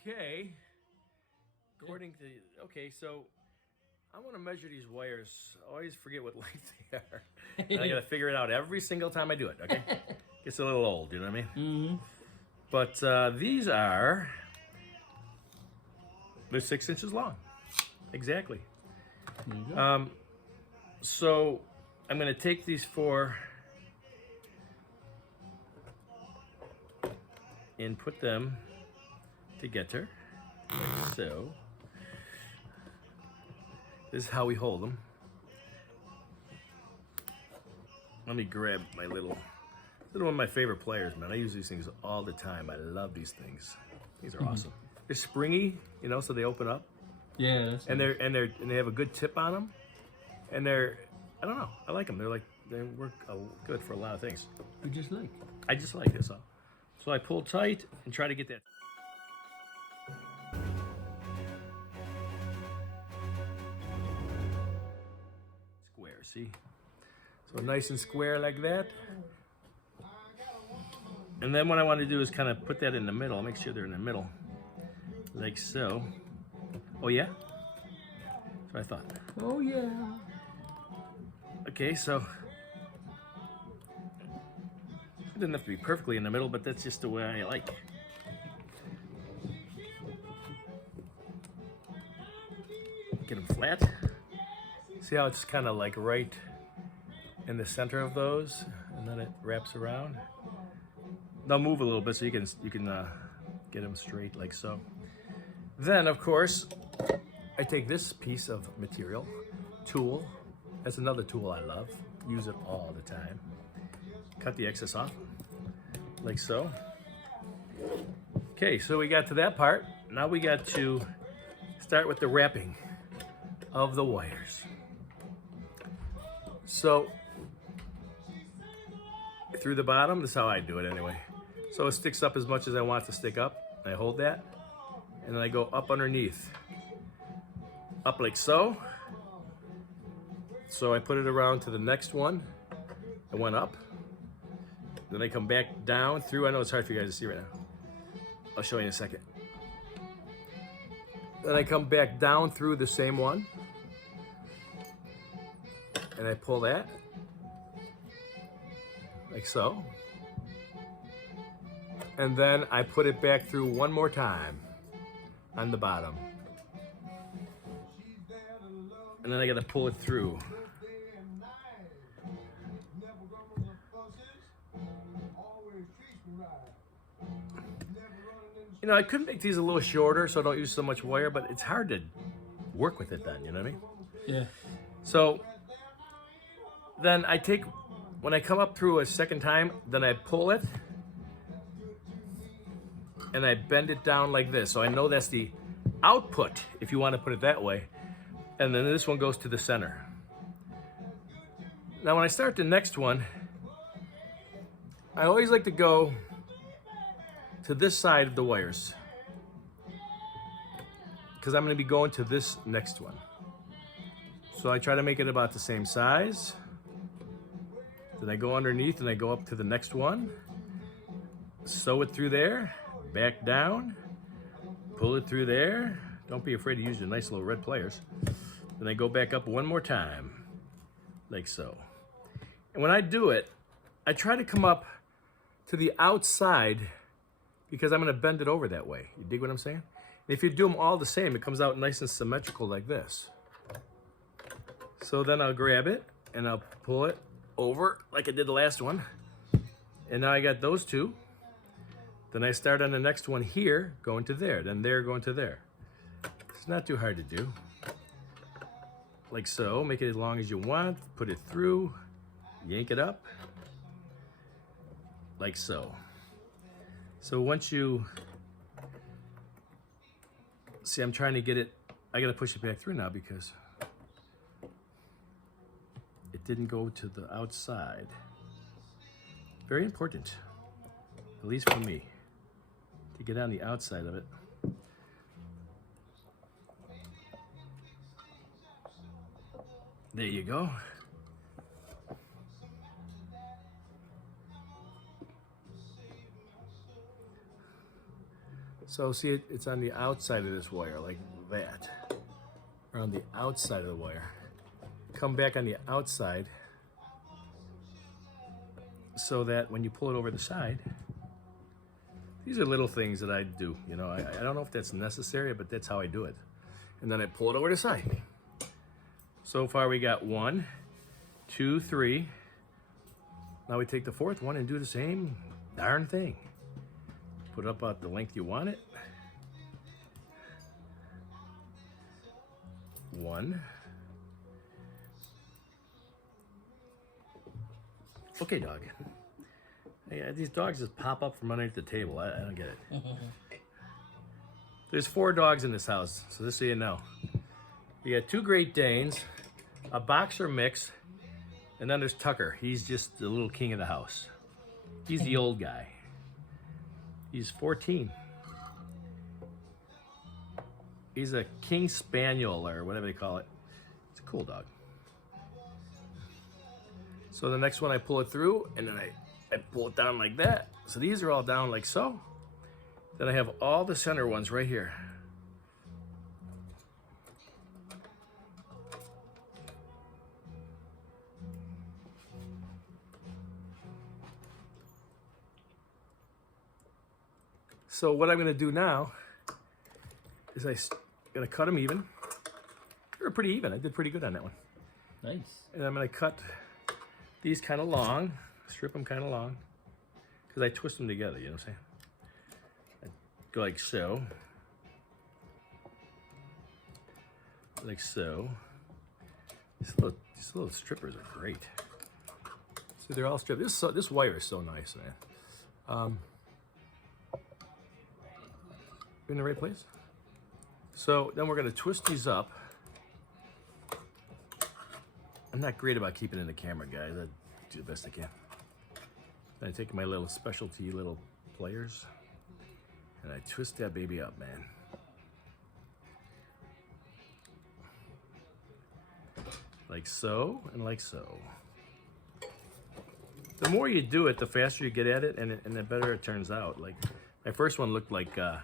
Okay. According to, okay, so I want to measure these wires. I always forget what length they are. And I got to figure it out every single time I do it, okay? Gets a little old, you know what I mean? But these are, they're 6 inches long. Exactly. So I'm going to take these four and put them together, like so. This is how we hold them. Let me grab my little one of my favorite players, man. I use these things all the time. I love these things. These are awesome. They're springy, you know, so they open up. Yeah, that's And they have a good tip on them. And they're, I don't know, I like them. They work good for a lot of things. You just like. I just like this. So I pull tight and try to get that. Square, see? So nice and square like that. And then what I want to do is kind of put that in the middle. Make sure they're in the middle. Like so. Oh yeah? That's what I thought. Oh yeah. Okay, so it doesn't have to be perfectly in the middle, but that's just the way I like. Get them flat. See how it's kind of like right in the center of those, and then it wraps around. They'll move a little bit so you can get them straight like so. Then, of course, I take this piece of material, tool. That's another tool I love. Use it all the time. Cut the excess off, like so. Okay, so we got to that part. Now we got to start with the wrapping of the wires. So, through the bottom, this is how I do it anyway. So it sticks up as much as I want it to stick up. I hold that, and then I go up underneath. Up like so. So I put it around to the next one. I went up. Then I come back down through. I know it's hard for you guys to see right now. I'll show you in a second. Then I come back down through the same one. And I pull that. Like so. And then I put it back through one more time on the bottom. And then I gotta pull it through. You know, I could make these a little shorter so I don't use so much wire, but it's hard to work with it then, you know what I mean? Yeah. So then I take, when I come up through a second time, then I pull it and I bend it down like this. So I know that's the output, if you want to put it that way. And then this one goes to the center. Now when I start the next one, I always like to go to this side of the wires, because I'm going to be going to this next one. So I try to make it about the same size. Then I go underneath and I go up to the next one. Sew it through there, back down, pull it through there. Don't be afraid to use your nice little red pliers. Then I go back up one more time, like so. And when I do it, I try to come up to the outside because I'm going to bend it over that way. You dig what I'm saying? And if you do them all the same, it comes out nice and symmetrical like this. So then I'll grab it and I'll pull it over like I did the last one. And now I got those two. Then I start on the next one here, going to there, then there, going to there. It's not too hard to do. Like so, make it as long as you want, put it through, yank it up, like so. So once you, see I'm trying to get it, I gotta push it back through now because it didn't go to the outside. Very important, at least for me, to get on the outside of it. There you go. So see, it's on the outside of this wire, like that. Or on the outside of the wire. Come back on the outside so that when you pull it over the side, these are little things that I do. You know, I don't know if that's necessary, but that's how I do it. And then I pull it over the side. So far we got 1, 2, 3. Now we take the fourth one and do the same darn thing. Put it up about the length you want it. 1. Okay, dog. Yeah, these dogs just pop up from underneath the table. I don't get it. There's 4 dogs in this house, so just so you know. You got 2 Great Danes, a boxer mix, and then there's Tucker. He's just the little king of the house. He's the old guy. He's 14. He's a King Spaniel or whatever they call it. It's a cool dog. So the next one I pull it through and then I pull it down like that. So these are all down like so. Then I have all the center ones right here. So what I'm going to do now is I'm going to cut them even. They're pretty even. I did pretty good on that one. Nice. And I'm going to cut these kind of long, strip them kind of long, because I twist them together, you know what I'm saying? I go like so. Like so. These little strippers are great. See, they're all stripped. This wire is so nice, man. In the right place. So then we're going to twist these up. I'm not great about keeping in the camera, guys. I do the best I can. I take my little specialty little pliers and I twist that baby up, man. Like so and like so. The more you do it, the faster you get at it, and the better it turns out. Like my first one looked like a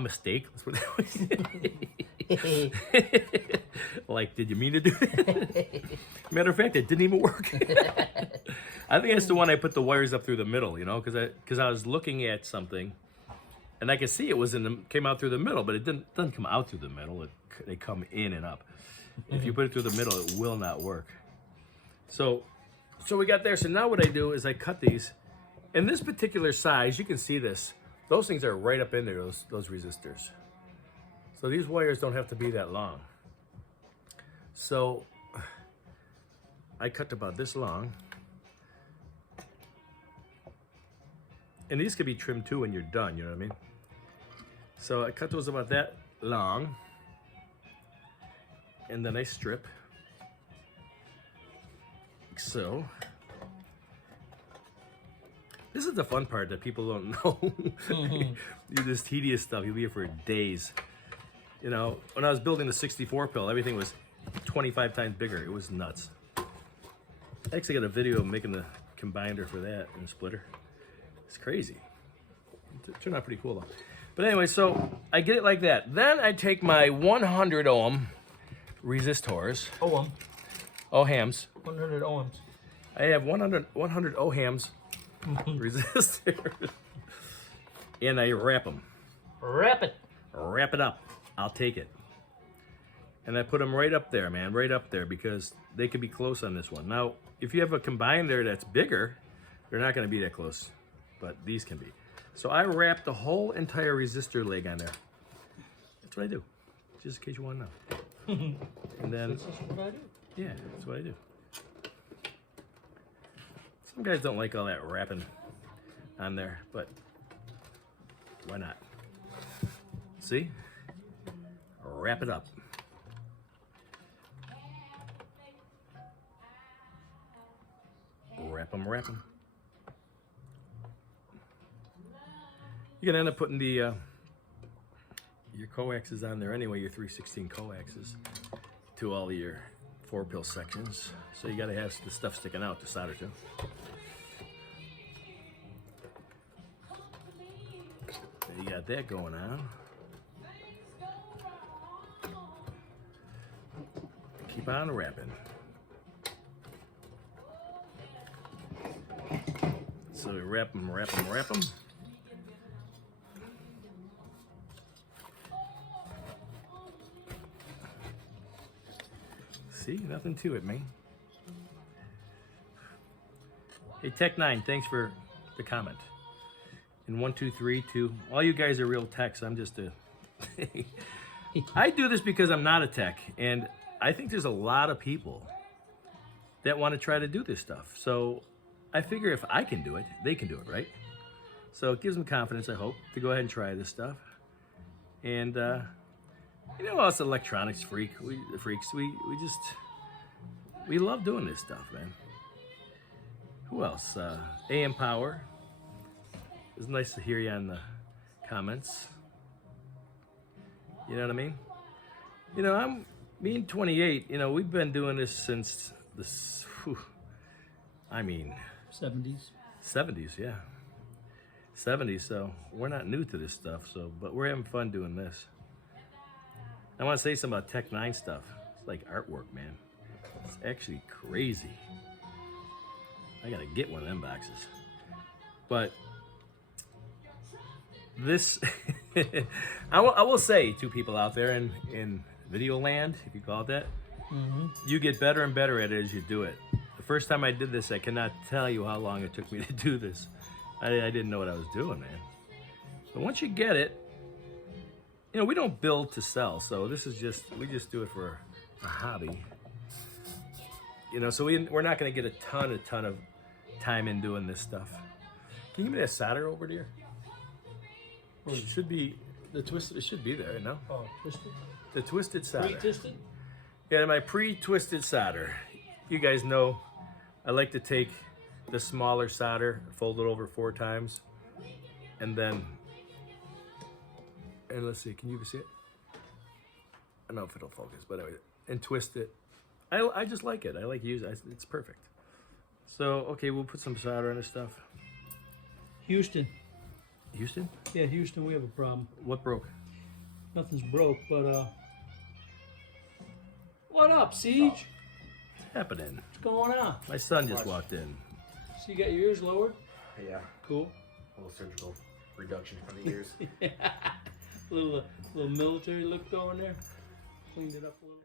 mistake. That's what that was. Like, did you mean to do it? Matter of fact, it didn't even work. I think that's the one I put the wires up through the middle, you know, because I was looking at something, and I could see it was came out through the middle, but it doesn't come out through the middle. They come in and up. If you put it through the middle, it will not work. So we got there. So now what I do is I cut these. In this particular size, you can see this. Those things are right up in there, those resistors. So these wires don't have to be that long. So I cut about this long. And these could be trimmed too when you're done, you know what I mean? So I cut those about that long. And then I strip. Like so. This is the fun part that people don't know. Do this tedious stuff. You'll be here for days. You know, when I was building the 64 pill, everything was 25 times bigger. It was nuts. I actually got a video of making the combiner for that and a splitter. It's crazy. It turned out pretty cool though. But anyway, so I get it like that. Then I take my 100 ohm resistors. Ohms. 100 ohms. I have 100 ohms resistors. And I wrap them. Wrap it. Wrap it up. I'll take it. And I put them right up there, man, right up there, because they could be close on this one. Now, if you have a combiner that's bigger, they're not going to be that close, but these can be. So I wrap the whole entire resistor leg on there. That's what I do, just in case you want to know. And then, That's just what I do. yeah, that's what I do. Some guys don't like all that wrapping on there, but why not? See? Wrap it up. Wrap them, wrap them. You're gonna end up putting the your coaxes on there anyway, your 316 coaxes to all of your 4-pill sections. So you gotta have the stuff sticking out to solder to. You got that going on. Keep on wrapping. So we wrap them, wrap them, wrap them. See, nothing to it, man. Hey, Tech9, thanks for the comment. And 1232, all you guys are real techs. I'm just a. I do this because I'm not a tech, and I think there's a lot of people that want to try to do this stuff. So I figure if I can do it, they can do it, right? So it gives them confidence, I hope, to go ahead and try this stuff. And you know, us electronics freaks, we love doing this stuff, man. Who else? AM Power. It's nice to hear you on the comments. You know what I mean? You know, I'm being 28. You know, we've been doing this since the, I mean, 70s. 70s, yeah. 70s. So we're not new to this stuff. So, but we're having fun doing this. I want to say something about Tech9 stuff. It's like artwork, man. It's actually crazy. I gotta get one of them boxes. But this, I will say to people out there in video land, if you call it that, you get better and better at it as you do it. The first time I did this, I cannot tell you how long it took me to do this. I didn't know what I was doing, man. But once you get it, you know, we don't build to sell, so this is just, we just do it for a hobby. You know, so we're not going to get a ton of time in doing this stuff. Can you give me that solder over there? It should be the twisted. It should be there, you know. Oh, twisted. The twisted solder. Pre-twisted. Yeah, my pre-twisted solder. You guys know, I like to take the smaller solder, fold it over 4 times, and then. And let's see. Can you see it? I don't know if it'll focus, but anyway, and twist it. I just like it. I like using it. It's perfect. So, okay, we'll put some solder on this stuff. Houston. Houston? Yeah, Houston, we have a problem. What broke? Nothing's broke, but what up, Siege? What's happening? What's going on? My son just walked in. So you got your ears lowered? Yeah, Cool. a little surgical reduction for the ears. little military look going there. Cleaned it up a little.